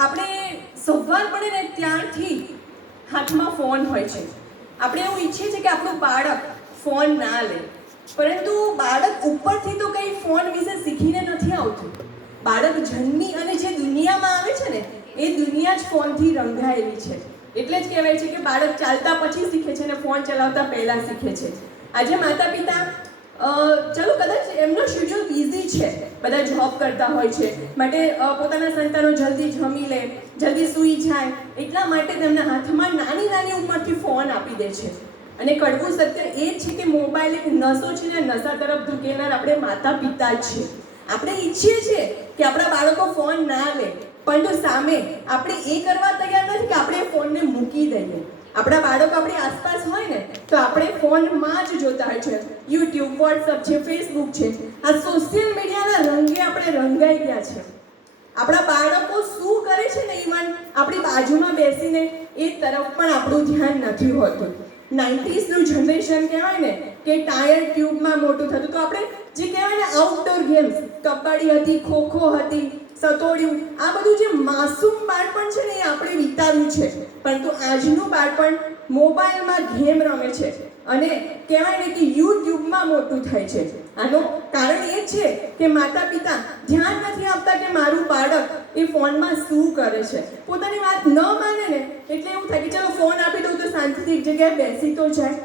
આપણે સવાર પડે ને ત્યારથી હાથમાં ફોન હોય છે. આપણે એવું ઈચ્છીએ છીએ કે આપણું બાળક ફોન ના લે, પરંતુ બાળક ઉપરથી તો કંઈ ફોન વિશે શીખીને નથી આવતું. બાળક જન્મી અને જે દુનિયામાં આવે છે ને એ દુનિયા જ ફોનથી રંગાયેલી છે. એટલે જ કહેવાય છે કે બાળક ચાલતા પછી શીખે છે અને ફોન ચલાવતા પહેલાં શીખે છે. આજે માતા પિતા ચલો કદાચ એમનો શેડ્યુલ બિઝી છે, બધા જોબ કરતા હોય છે, માટે પોતાના સંતાનો જલ્દી જમી લે, જલ્દી સૂઈ જાય, એટલા માટે તેમના હાથમાં નાની નાની ઉંમરથી ફોન આપી દે છે. અને કડવું સત્ય એ છે કે મોબાઈલ એક નશો છે ને નશા તરફ ધકેલનાર આપણે માતા પિતા જ છીએ. આપણે ઈચ્છીએ છીએ કે આપણા બાળકો ફોન ના લે, પરંતુ સામે આપણે એ કરવા તૈયાર નથી કે આપણે ફોનને મૂકી દઈએ. આપણા બાળકો આપણી આસપાસ હોય ને તો આપણે ફોનમાં જ જોતા હોય છે. યુટ્યુબ, વોટ્સઅપ છે, ફેસબુક છે, આ સોશિયલ મીડિયાના રંગે આપણે રંગાઈ ગયા છે. આપણા બાળકો શું કરે છે ને ઇવન આપણી બાજુમાં બેસીને એ તરફ પણ આપણું ધ્યાન નથી હોતું. 90sનું જનરેશન કહેવાય ને કે ટાયર ટ્યુબમાં મોટું થતું. તો આપણે જે કહેવાય ને આઉટડોર ગેમ્સ, કબડ્ડી હતી, ખોખો હતી, સતોડિયું, આ બધું જે માસૂમ બાળપણ છે ને એ આપણે વિતાવ્યું છે. પરંતુ આજનું બાળપણ મોબાઈલમાં ગેમ રમે છે અને કહેવાય ને કે યુટ્યુબમાં મોટું થાય છે. આનું કારણ એ છે કે માતા પિતા ધ્યાન નથી આપતા કે મારું બાળક એ ફોનમાં શું કરે છે. પોતાની વાત ન માને ને એટલે એવું થાય કે ચાલો ફોન આપી દઉં તો શાંતિથી એક જગ્યાએ બેસી તો જાય.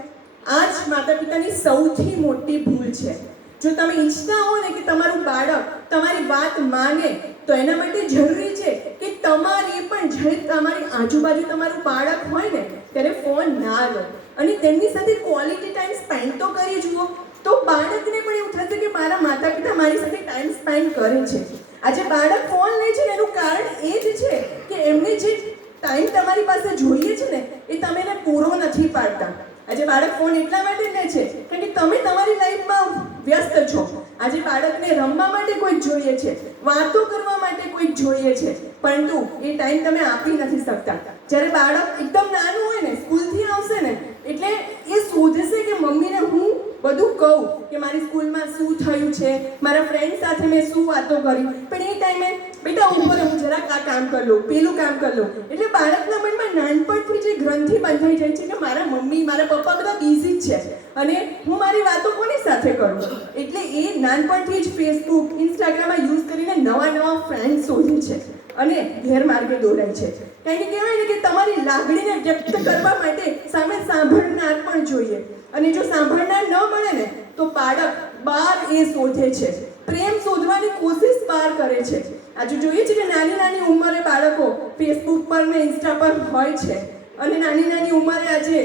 આ જ માતા પિતાની સૌથી મોટી ભૂલ છે. જો તમે ઈચ્છતા હો ને કે તમારું બાળક તમારી વાત માને તો એના માટે જરૂરી છે કે તમારે પણ જ્યારે તમારી આજુબાજુ તમારું બાળક હોય ને ત્યારે ફોન ના લો અને તેમની સાથે ક્વોલિટી ટાઈમ સ્પેન્ડ તો કરી જુઓ. તો બાળકને પણ એવું થશે કે મારા માતા પિતા મારી સાથે ટાઈમ સ્પેન્ડ કરે છે. આજે બાળક ફોન લે છે એનું કારણ એ જ છે કે એમને જે ટાઈમ તમારી પાસે જોઈએ છે ને એ તમે એને પૂરો નથી પાડતા. આજે બાળક ફોન એટલા માટે લે છે કારણ કે તમે તમારી લાઈફમાં વ્યસ્ત છો. આજે બાળકને રમવા માટે કોઈક જોઈએ છે, વાતો કરવા માટે કોઈક જોઈએ છે, પરંતુ એ ટાઈમ તમે આપી નથી શકતા. જ્યારે બાળક એકદમ નાનું હોય ને, સ્કૂલથી આવશે ને એટલે એ શોધશે કે મમ્મીને હું બધું કહું કે મારી સ્કૂલમાં શું થયું છે, મારા ફ્રેન્ડ સાથે મેં શું વાતો કરી. પણ એ ટાઈમે બેટા ઉપર હું જરાક આ કામ કરી લઉં, પેલું કામ કરી લઉં. એટલે બાળકના મનમાં નાનપણથી જે ગ્રંથિ બંધાઈ જાય છે કે મારા મમ્મી, મારા પપ્પા બધા બિઝી જ છે અને હું મારી વાતો કોની સાથે કરું. એટલે એ નાનપણથી જ ફેસબુક, ઇન્સ્ટાગ્રામમાં યુઝ કરીને નવા નવા ફ્રેન્ડ શોધે છે અને ગેરમાર્ગે દોરાય છે. કારણ કે કહેવાય ને કે તમારી લાગણીને વ્યક્ત કરવા માટે સામે સાંભળનાર પણ જોઈએ. અને જો સાંભળનાર ન મળે ને તો બાળક બહાર એ શોધે છે, પ્રેમ શોધવાની કોશિશ બહાર કરે છે. આજે જોઈએ છે કે નાની નાની ઉંમરે બાળકો ફેસબુક પર ને ઇન્સ્ટા પર હોય છે અને નાની નાની ઉંમરે આજે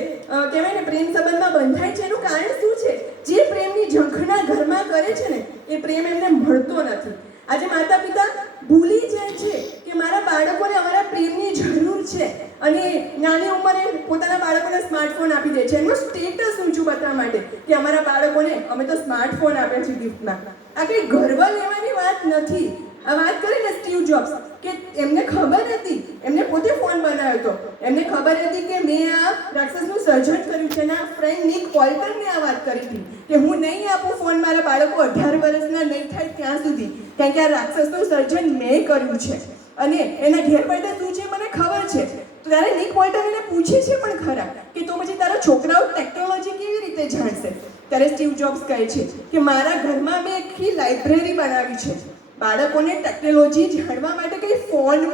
કહેવાય ને પ્રેમ સંબંધમાં બંધાય છે. એનું કારણ શું છે? જે પ્રેમની ઝંખના ઘરમાં કરે છે ને એ પ્રેમ એમને મળતો નથી. આજે માતા પિતા ભૂલી જાય છે કે મારા બાળકોને અમારા પ્રેમની જરૂર છે અને નાની ઉંમરે પોતાના બાળકોને સ્માર્ટફોન આપી દે છે એમનું સ્ટેટસ ઊંચું બતાવવા માટે કે અમારા બાળકોને અમે તો સ્માર્ટફોન આપ્યા છે ગિફ્ટમાં. આ કંઈ ગર્વ લેવાની વાત નથી. આ વાત કરી ને સ્ટીવ જોબ્સ કે એમને ખબર હતી, એમને પોતે ફોન બનાવ્યો હતો, એમને ખબર હતી કે મેં આ રાક્ષસનું સર્જન કર્યું છે. એના ફ્રેન્ડ નિક પોલ્ટરને આ વાત કરી હતી કે હું નહીં આપું ફોન મારા બાળકો 18 વર્ષના નહીં થાય ત્યાં સુધી, કારણ કે આ રાક્ષસનું સર્જન મેં કર્યું છે અને એના ગેરફાયદા શું છે મને ખબર છે. તો ત્યારે નિક પોલ્ટર એને પૂછે છે પણ ખરા કે તો પછી તારા છોકરાઓ ટેકનોલોજી કેવી રીતે જાણશે. ત્યારે સ્ટીવ જોબ્સ કહે છે કે મારા ઘરમાં મેં આખી લાઇબ્રેરી બનાવી છે. બાળકોને ટેકનોલોજી જાણવા માટે કંઈ ફોન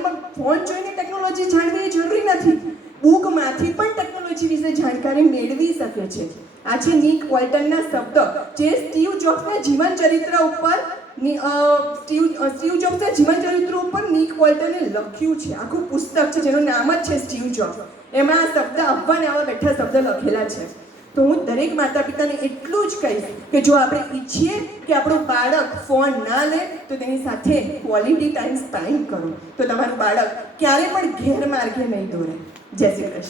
જોઈને ટેકનોલોજી જાણવી એ જરૂરી નથી. બુકમાંથી પણ ટેકનોલોજી વિશે જાણકારી મેળવી શકે છે. આ છે નિક પોલ્ટરના શબ્દ જે સ્ટીવ જોબ્સના જીવન ચરિત્ર ઉપર સ્ટીવ જોબ્સના જીવન ચરિત્ર ઉપર નિક પોલ્ટને લખ્યું છે. આખું પુસ્તક છે જેનું નામ જ છે સ્ટીવ જોબ્સ. એમાં આ શબ્દ આવવા ને આવા બેઠા શબ્દ લખેલા છે. તો હું દરેક માતા પિતાને એટલું જ કહીશ કે જો આપણે ઈચ્છીએ કે આપણું બાળક ફોન ના લે તો તેની સાથે ક્વોલિટી ટાઈમ સ્પેન્ડ કરો તો તમારું બાળક ક્યારે પણ ગેરમાર્ગે નહીં દોરે. જય શ્રી કૃષ્ણ.